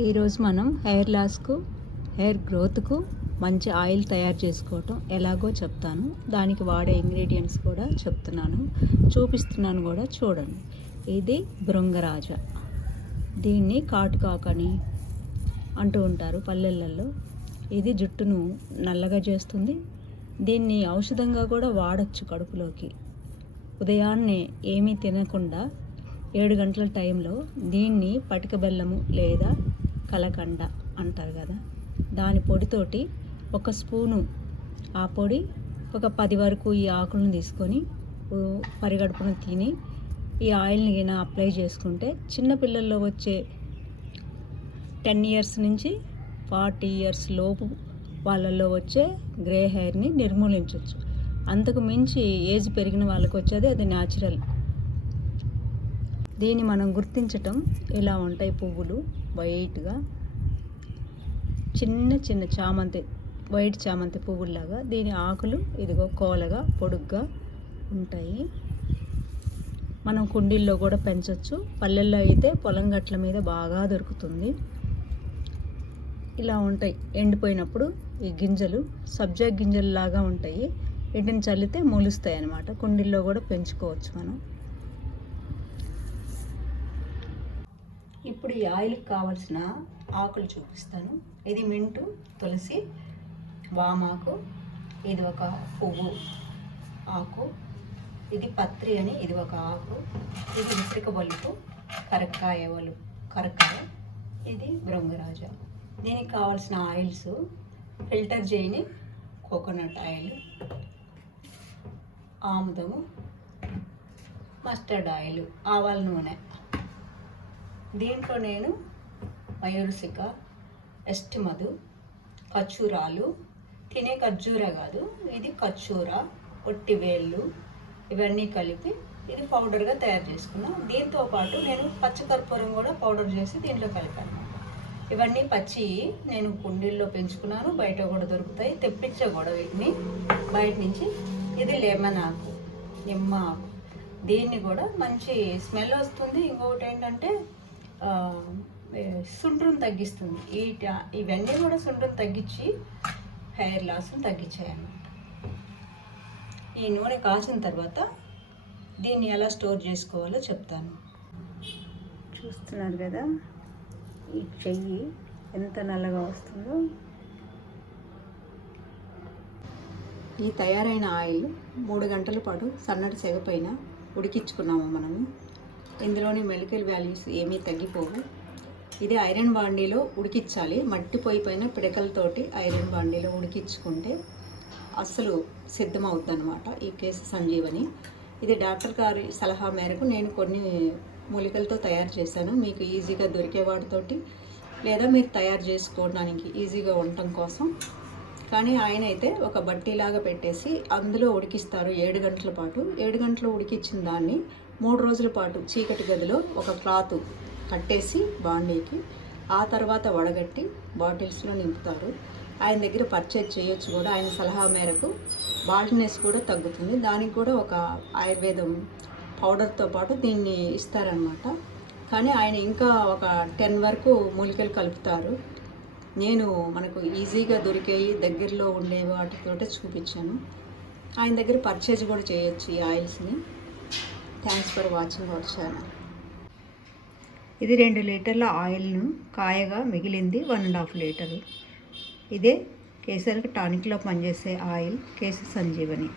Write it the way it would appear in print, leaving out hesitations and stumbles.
ఈరోజు మనం hair లాస్కు hair గ్రోత్కు మంచి ఆయిల్ తయారు చేసుకోవటం ఎలాగో చెప్తాను. దానికి వాడే ఇంగ్రీడియంట్స్ కూడా చెప్తున్నాను, చూపిస్తున్నాను కూడా చూడండి. ఇది భృంగరాజ, దీన్ని కాటుకాకని అంటూ ఉంటారు పల్లెలలో. ఇది జుట్టును నల్లగా చేస్తుంది. దీన్ని ఔషధంగా కూడా వాడచ్చు కడుపులోకి. ఉదయాన్నే ఏమీ తినకుండా 7 గంటల టైంలో దీన్ని పటిక బెల్లము లేదా కలకండ అంటారు కదా, దాని పొడితోటి 1 స్పూను ఆ పొడి, ఒక 10 వరకు ఈ ఆకులను తీసుకొని పరిగడుపును తిని ఈ ఆయిల్ని అప్లై చేసుకుంటే చిన్నపిల్లల్లో వచ్చే 10 ఇయర్స్ నుంచి 40 ఇయర్స్ లోపు వాళ్ళల్లో వచ్చే గ్రే హెయిర్ని నిర్మూలించవచ్చు. అంతకు మించి ఏజ్ పెరిగిన వాళ్ళకి వచ్చేది అది న్యాచురల్. దీన్ని మనం గుర్తించటం ఇలా ఉంటాయి. పువ్వులు వైట్గా చిన్న చిన్న చామంతి, వైట్ చామంతి పువ్వుల్లాగా. దీని ఆకులు ఇదిగో కోలగా పొడుగ్గా ఉంటాయి. మనం కుండీల్లో కూడా పెంచవచ్చు. పల్లెల్లో అయితే పొలం గట్ల మీద బాగా దొరుకుతుంది. ఇలా ఉంటాయి. ఎండిపోయినప్పుడు ఈ గింజలు సబ్జా గింజల్లాగా ఉంటాయి. వీటిని చల్లితే మొలుస్తాయి అన్నమాట. కుండీల్లో కూడా పెంచుకోవచ్చు మనం. ఇప్పుడు ఈ ఆయిల్కి కావాల్సిన ఆకులు చూపిస్తాను. ఇది మింటు, తులసి, వామాకు, ఇది ఒక పువ్వు ఆకు, ఇది పత్రి అని ఇది ఒక ఆకు, ఇది ఉసిరిక బలుపు, కరక్కాయ ఇది భృంగరాజ. దీనికి కావాల్సిన ఆయిల్స్ ఫిల్టర్ చేయని కోకోనట్ ఆయిల్, ఆముదము, మస్టర్డ్ ఆయిల్, ఆవాల నూనె. దీంట్లో నేను మయూరుసిక, ఎస్టిమదు, ఖర్జూరాలు, తినే ఖర్జూర కాదు, ఇది ఖర్జూర, ఒట్టివేళ్ళు, ఇవన్నీ కలిపి ఇది పౌడర్గా తయారు చేసుకున్నాను. దీంతో పాటు నేను పచ్చకర్పూరం కూడా పౌడర్ చేసి దీంట్లో కలిపాను. ఇవన్నీ పచ్చి నేను కుండీల్లో పెంచుకున్నాను. బయట కూడా దొరుకుతాయి, తెప్పించే కూడా వీటిని బయట నుంచి. ఇది లెమన్ ఆకు, నిమ్మ ఆకు. దీన్ని కూడా మంచి స్మెల్ వస్తుంది. ఇంకొకటి ఏంటంటే సుండ్రును తగ్గిస్తుంది. ఇవన్నీ కూడా సుండ్రును తగ్గించి హెయిర్ లాస్ను తగ్గించాయన్నమాట. ఈ నూనె కాసిన తర్వాత దీన్ని ఎలా స్టోర్ చేసుకోవాలో చెప్తాను. చూస్తున్నారు కదా, ఈ చెయ్యి ఎంత నల్లగా వస్తుందో. ఈ తయారైన ఆయిల్ 3 గంటల పాటు సన్నటి సెగ పైన ఉడికించుకున్నాము మనము. ఇందులోని మెడికల్ వాల్యూస్ ఏమీ తగ్గిపోవు. ఇది ఐరన్ బాండీలో ఉడికించాలి. మట్టి పొయ్యి పైన పిడకలతోటి ఐరన్ బాండీలో ఉడికించుకుంటే అస్సలు సిద్ధమవుతుంది అనమాట ఈ కేసు సంజీవని. ఇది డాక్టర్ గారి సలహా మేరకు నేను కొన్ని మూలికలతో తయారు చేశాను. మీకు ఈజీగా దొరికే వాటితోటి లేదా మీరు తయారు చేసుకోవడానికి ఈజీగా ఉండటం కోసం. కానీ ఆయన అయితే ఒక బట్టీలాగా పెట్టేసి అందులో ఉడికిస్తారు 7 గంటల పాటు. 7 గంటలు ఉడికించిన దాన్ని 3 రోజుల పాటు చీకటి గదిలో ఒక క్లాత్ కట్టేసి బాండీకి, ఆ తర్వాత వడగట్టి బాటిల్స్లో నింపుతారు. ఆయన దగ్గర పర్చేజ్ చేయొచ్చు కూడా. ఆయన సలహా మేరకు బాల్డ్నెస్ కూడా తగ్గుతుంది. దానికి కూడా ఒక ఆయుర్వేదం పౌడర్తో పాటు దీన్ని ఇస్తారనమాట. కానీ ఆయన ఇంకా ఒక 10 వరకు మూలికలు కలుపుతారు. నేను మనకు ఈజీగా దొరికేవి దగ్గరలో ఉండే వాటితోటే చూపించాను. ఆయన దగ్గర పర్చేజ్ కూడా చేయొచ్చు ఈ ఆయిల్స్ని. Thanks for watching our channel. ఇది 2 లీటర్ల ఆయిల్ను కాయగా మిగిలింది 1.5 లీటరు. ఇదే కేసరికి టానిక్లో పనిచేసే ఆయిల్, కేసు సంజీవని.